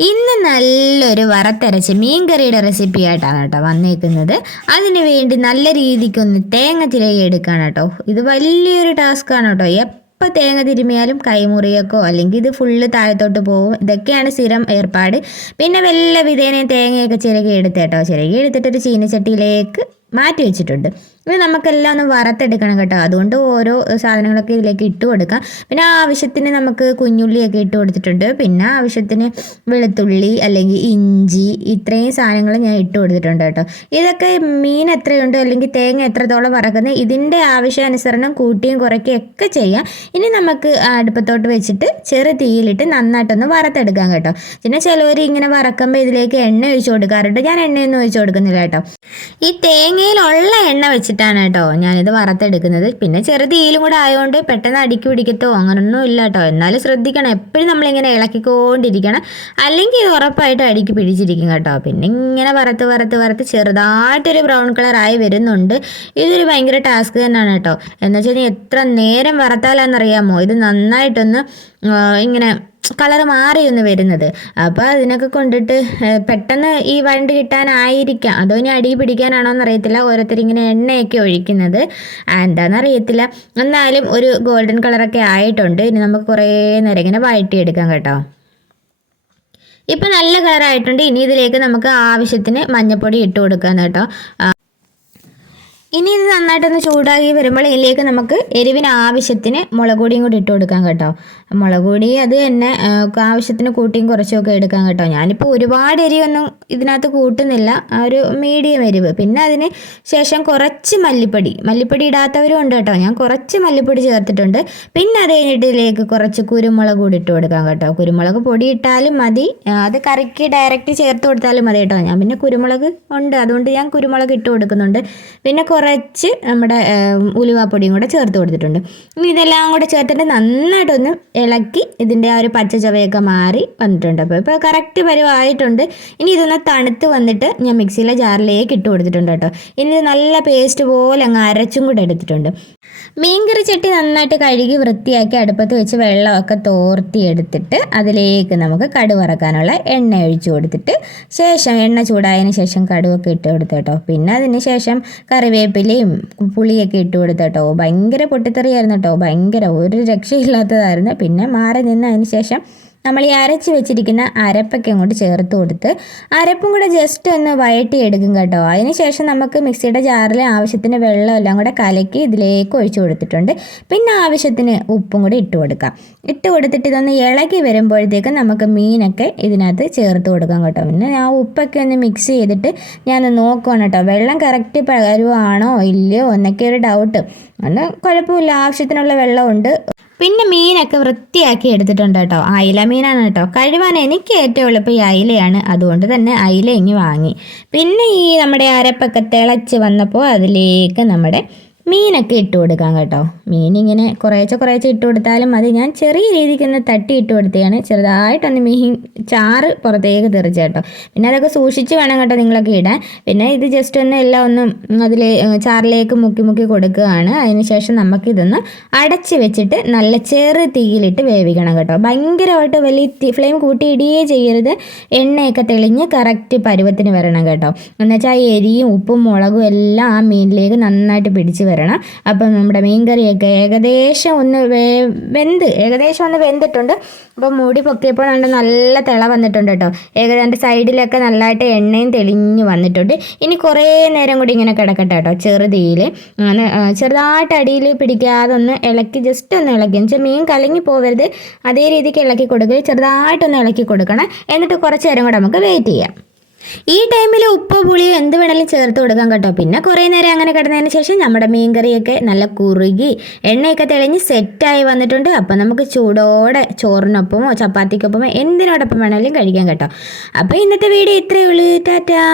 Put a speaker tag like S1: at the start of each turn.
S1: ഇന്ന് നല്ലൊരു വറുത്തരച്ച് മീൻകറിയുടെ റെസിപ്പി ആയിട്ടാണ് കേട്ടോ വന്നേക്കുന്നത്. അതിന് വേണ്ടി നല്ല രീതിക്കൊന്ന് തേങ്ങ തിരകി എടുക്കണം കേട്ടോ. ഇത് വലിയൊരു ടാസ്ക്കാണ് കേട്ടോ. എപ്പോൾ തേങ്ങ തിരുമിയാലും കൈമുറിയൊക്കെ അല്ലെങ്കിൽ ഇത് ഫുള്ള് താഴത്തോട്ട് പോകും. ഇതൊക്കെയാണ് സ്ഥിരം ഏർപ്പാട്. പിന്നെ വല്ല വിധേനയും തേങ്ങയൊക്കെ ചിരകി എടുത്തേട്ടോ ചിരകി എടുത്തിട്ടൊരു ചീനച്ചട്ടിയിലേക്ക് മാറ്റി വെച്ചിട്ടുണ്ട്. ഇത് നമുക്കെല്ലാം ഒന്ന് വറുത്തെടുക്കണം കേട്ടോ. അതുകൊണ്ട് ഓരോ സാധനങ്ങളൊക്കെ ഇതിലേക്ക് ഇട്ട് കൊടുക്കാം. പിന്നെ ആവശ്യത്തിന് നമുക്ക് കുഞ്ഞുള്ളിയൊക്കെ ഇട്ട് കൊടുത്തിട്ടുണ്ട്. പിന്നെ ആവശ്യത്തിന് വെളുത്തുള്ളി അല്ലെങ്കിൽ ഇഞ്ചി ഇത്രയും സാധനങ്ങൾ ഞാൻ ഇട്ട് കൊടുത്തിട്ടുണ്ട് കേട്ടോ. ഇതൊക്കെ മീൻ എത്രയുണ്ട് അല്ലെങ്കിൽ തേങ്ങ എത്രത്തോളം വറക്കുന്നത് ഇതിന്റെ ആവശ്യാനുസരണം കൂട്ടിയും കുറയ്ക്കുകയും ഒക്കെ ചെയ്യാം. ഇനി നമുക്ക് അടുപ്പത്തോട്ട് വെച്ചിട്ട് ചെറു തീയിലിട്ട് നന്നായിട്ടൊന്ന് വറുത്തെടുക്കാം കേട്ടോ. പിന്നെ ചിലവർ ഇങ്ങനെ വറക്കുമ്പോൾ ഇതിലേക്ക് എണ്ണ ഒഴിച്ചു കൊടുക്കാറുണ്ട്. ഞാൻ എണ്ണയൊന്നും ഒഴിച്ചു കൊടുക്കുന്നില്ല കേട്ടോ. ഈ തേങ്ങയിലുള്ള എണ്ണ വെച്ചിട്ടാണ് കേട്ടോ ഞാനിത് വറുത്തെടുക്കുന്നത്. പിന്നെ ചെറു തീയിലും കൂടെ ആയതുകൊണ്ട് പെട്ടെന്ന് അടുക്കി പിടിക്കത്തോ അങ്ങനൊന്നും ഇല്ല കേട്ടോ എന്നാലും ശ്രദ്ധിക്കണം എപ്പോഴും നമ്മളിങ്ങനെ ഇളക്കിക്കൊണ്ടിരിക്കണം. അല്ലെങ്കിൽ ഇത് ഉറപ്പായിട്ട് അടുക്കി പിടിച്ചിരിക്കും കേട്ടോ. പിന്നെ ഇങ്ങനെ വറുത്ത് വറുത്ത് വറുത്ത് ചെറുതായിട്ടൊരു ബ്രൗൺ കളർ ആയി വരുന്നുണ്ട്. ഇതൊരു ഭയങ്കര ടാസ്ക് തന്നെയാണ് കേട്ടോ. എന്ന് വെച്ചാൽ എത്ര നേരം വറുത്താലാന്നറിയാമോ? ഇത് നന്നായിട്ടൊന്ന് ഇങ്ങനെ കളർ മാറിയൊന്ന് വരുന്നത്. അപ്പോൾ അതിനൊക്കെ കൊണ്ടിട്ട് പെട്ടെന്ന് ഈ വണ്ട് കിട്ടാനായിരിക്കാം. അതോ ഇനി അടി പിടിക്കാനാണോ എന്നറിയത്തില്ല. ഓരോരുത്തരിങ്ങനെ എണ്ണയൊക്കെ ഒഴിക്കുന്നത്. എന്താണെന്നറിയത്തില്ല എന്നാലും ഒരു ഗോൾഡൻ കളറൊക്കെ ആയിട്ടുണ്ട്. ഇനി നമുക്ക് കുറേ നേരം ഇങ്ങനെ വഴറ്റിയെടുക്കാം കേട്ടോ. ഇപ്പം നല്ല കളറായിട്ടുണ്ട്. ഇനി ഇതിലേക്ക് നമുക്ക് ആവശ്യത്തിന് മഞ്ഞൾപ്പൊടി ഇട്ട് കൊടുക്കാം കേട്ടോ. ഇനി ഇത് നന്നായിട്ടൊന്ന് ചൂടാക്കി വരുമ്പോൾ ഇതിലേക്ക് നമുക്ക് എരിവിന് ആവശ്യത്തിന് മുളക് പൊടിയും കൂടി ഇട്ട് കൊടുക്കാം കേട്ടോ. മുളക് പൊടി അത് തന്നെ ആവശ്യത്തിന് കൂട്ടിയും കുറച്ചുമൊക്കെ എടുക്കാം കേട്ടോ. ഞാനിപ്പോൾ ഒരുപാട് എരിവൊന്നും ഇതിനകത്ത് കൂട്ടുന്നില്ല ഒരു മീഡിയം എരിവ്. പിന്നെ അതിന് ശേഷം കുറച്ച് മല്ലിപ്പൊടി. മല്ലിപ്പൊടി ഇടാത്തവരും ഉണ്ട് കേട്ടോ. ഞാൻ കുറച്ച് മല്ലിപ്പൊടി ചേർത്തിട്ടുണ്ട്. പിന്നെ അത് കഴിഞ്ഞിട്ട് ഇതിലേക്ക് കുറച്ച് കുരുമുളക് കൂടി ഇട്ട് കൊടുക്കാം കേട്ടോ. കുരുമുളക് പൊടി ഇട്ടാലും മതി. അത് കറിക്ക് ഡയറക്റ്റ് ചേർത്ത് കൊടുത്താലും മതി കേട്ടോ. ഞാൻ പിന്നെ കുരുമുളക് ഉണ്ട്. അതുകൊണ്ട് ഞാൻ കുരുമുളക് ഇട്ട് കൊടുക്കുന്നുണ്ട്. പിന്നെ കുറച്ച് നമ്മുടെ ഏം, ഉലുവാപ്പൊടിയും കൂടെ ചേർത്ത് കൊടുത്തിട്ടുണ്ട്. ഇനി ഇതെല്ലാം കൂടെ ചേർത്തിട്ട് നന്നായിട്ടൊന്ന് ഇളക്കി ഇതിന്റെ ആ ഒരു പച്ച ചവയൊക്കെ മാറി വന്നിട്ടുണ്ട്. അപ്പോൾ ഇപ്പോൾ കറക്റ്റ് പരുവായിട്ടുണ്ട്. ഇനി ഇതൊന്ന് തണുത്ത് വന്നിട്ട് ഞാൻ മിക്സിയിലെ ജാറിലേക്ക് ഇട്ട് കൊടുത്തിട്ടുണ്ട് കേട്ടോ. ഇനി ഇത് നല്ല പേസ്റ്റ് പോലെ അങ്ങ് അരച്ചും കൂടെ എടുത്തിട്ടുണ്ട്. മീൻകറി ചട്ടി നന്നായിട്ട് കഴുകി വൃത്തിയാക്കി അടുപ്പത്ത് വെച്ച് വെള്ളമൊക്കെ തോർത്തി എടുത്തിട്ട് അതിലേക്ക് നമുക്ക് കടുവറക്കാനുള്ള എണ്ണ ഒഴിച്ചു കൊടുത്തിട്ട് ശേഷം എണ്ണ ചൂടായതിന് ശേഷം കടുവൊക്കെ ഇട്ട് കൊടുത്തു കേട്ടോ. പിന്നെ അതിന് ശേഷം കറിവേപ്പിലയും പുളിയൊക്കെ ഇട്ട് കൊടുത്തട്ടോ. കേട്ടോ ഭയങ്കര പൊട്ടിത്തെറിയായിരുന്നു കേട്ടോ. ഭയങ്കര ഒരു രക്ഷയില്ലാത്തതായിരുന്നു. പിന്നെ മാറി നിന്ന് അതിന് ശേഷം നമ്മൾ ഈ അരച്ച് വെച്ചിരിക്കുന്ന അരപ്പൊക്കെ അങ്ങോട്ട് ചേർത്ത് കൊടുത്ത് അരപ്പും കൂടെ ജസ്റ്റ് ഒന്ന് വയറ്റി എടുക്കും കേട്ടോ. അതിനുശേഷം നമുക്ക് മിക്സിയുടെ ജാറിൽ ആവശ്യത്തിന് വെള്ളം എല്ലാം കൂടെ കലക്കി ഇതിലേക്ക് ഒഴിച്ചു കൊടുത്തിട്ടുണ്ട്. പിന്നെ ആവശ്യത്തിന് ഉപ്പും കൂടി ഇട്ട് കൊടുക്കാം. ഇട്ട് കൊടുത്തിട്ട് ഇതൊന്ന് ഇളകി വരുമ്പോഴത്തേക്കും നമുക്ക് മീനൊക്കെ ഇതിനകത്ത് ചേർത്ത് കൊടുക്കാം കേട്ടോ. പിന്നെ ആ ഉപ്പൊക്കെ ഒന്ന് മിക്സ് ചെയ്തിട്ട് ഞാൻ ഒന്ന് നോക്കുവാണ് കേട്ടോ. വെള്ളം കറക്റ്റ് പകരുവാണോ ഇല്ലയോ എന്നൊക്കെ ഒരു ഡൗട്ട് അന്ന് കുഴപ്പമില്ല. ആവശ്യത്തിനുള്ള വെള്ളമുണ്ട്. പിന്നെ മീനൊക്കെ വൃത്തിയാക്കി എടുത്തിട്ടുണ്ട് കേട്ടോ. അയില മീനാണ് കേട്ടോ. കഴിവാൻ എനിക്ക് ഏറ്റവും എളുപ്പം ഈ അയിലയാണ്. അതുകൊണ്ട് തന്നെ അയില ഇങ്ങി വാങ്ങി. പിന്നെ ഈ നമ്മുടെ അരപ്പൊക്കെ തിളച്ച് വന്നപ്പോൾ അതിലേക്ക് നമ്മുടെ മീനൊക്കെ ഇട്ട് കൊടുക്കാം കേട്ടോ. മീൻ ഇങ്ങനെ കുറേശ്ശെ കുറേശ്ശെ ഇട്ട് കൊടുത്താലും മതി ഞാൻ ചെറിയ രീതിക്കൊന്ന് തട്ടി ഇട്ട് കൊടുത്തതാണ്. ചെറുതായിട്ടൊന്ന് മീൻ ചാറ് പുറത്തേക്ക് തെറിച്ച് കേട്ടോ. പിന്നെ അതൊക്കെ സൂക്ഷിച്ച് വേണം കേട്ടോ നിങ്ങളൊക്കെ ഇടാൻ. പിന്നെ ഇത് ജസ്റ്റ് ഒന്ന് എല്ലാം ഒന്ന് അതിൽ ചാറിലേക്ക് മുക്കി മുക്കി കൊടുക്കുകയാണ്. അതിനുശേഷം നമുക്കിതൊന്ന് അടച്ച് വെച്ചിട്ട് നല്ല ചെറു തീയിലിട്ട് വേവിക്കണം കേട്ടോ. ഭയങ്കരമായിട്ട് വലിയ തീ ഫ്ലെയിം കൂട്ടി ഇടുകയേ ചെയ്യരുത്. എണ്ണയൊക്കെ തെളിഞ്ഞ് കറക്റ്റ് പരുവത്തിന് വരണം കേട്ടോ. എന്നുവെച്ചാൽ ആ എരിയും ഉപ്പും മുളകും എല്ലാം ആ മീനിലേക്ക് നന്നായിട്ട് പിടിച്ച് വരണം. അപ്പം നമ്മുടെ മീൻ കറിയൊക്കെ ഏകദേശം ഒന്ന് വേ വെന്ത് ഏകദേശം ഒന്ന് വെന്തിട്ടുണ്ട്. അപ്പോൾ മൂടി പൊക്കിയപ്പോൾ നല്ല നല്ല തിള വന്നിട്ടുണ്ട് കേട്ടോ. ഏകദേശം സൈഡിലൊക്കെ നല്ലതായിട്ട് എണ്ണയും തെളിഞ്ഞ് വന്നിട്ടുണ്ട്. ഇനി കുറേ നേരം കൂടി ഇങ്ങനെ കിടക്കട്ടെ കേട്ടോ ചെറുതീയിൽ. ചെറുതായിട്ട് അടിയിൽ പിടിക്കാതെ ഒന്ന് ഇളക്കി ജസ്റ്റ് ഒന്ന് ഇളക്കി. എന്ന് വെച്ചാൽ മീൻ കലങ്ങി പോകരുത് അതേ രീതിക്ക് ഇളക്കി കൊടുക്കുക. ചെറുതായിട്ടൊന്ന് ഇളക്കി കൊടുക്കണം. എന്നിട്ട് കുറച്ച് നേരം കൂടെ നമുക്ക് വെയിറ്റ് ചെയ്യാം. ഈ ടൈമിൽ ഉപ്പ് പുളിയോ എന്ത് വേണമെങ്കിലും ചേർത്ത് കൊടുക്കാം കേട്ടോ. പിന്നെ കുറേ നേരം അങ്ങനെ കിടന്നതിന് ശേഷം നമ്മുടെ മീൻ കറിയൊക്കെ നല്ല കുറുകി എണ്ണയൊക്കെ തെളിഞ്ഞ് സെറ്റായി വന്നിട്ടുണ്ട്. അപ്പം നമുക്ക് ചൂടോടെ ചോറിനൊപ്പമോ ചപ്പാത്തിക്കൊപ്പമോ എന്തിനോടൊപ്പം വേണമെങ്കിലും കഴിക്കാം കേട്ടോ. അപ്പോൾ ഇന്നത്തെ വീഡിയോ ഇത്രയേ ഉള്ളൂ. ടാറ്റാ.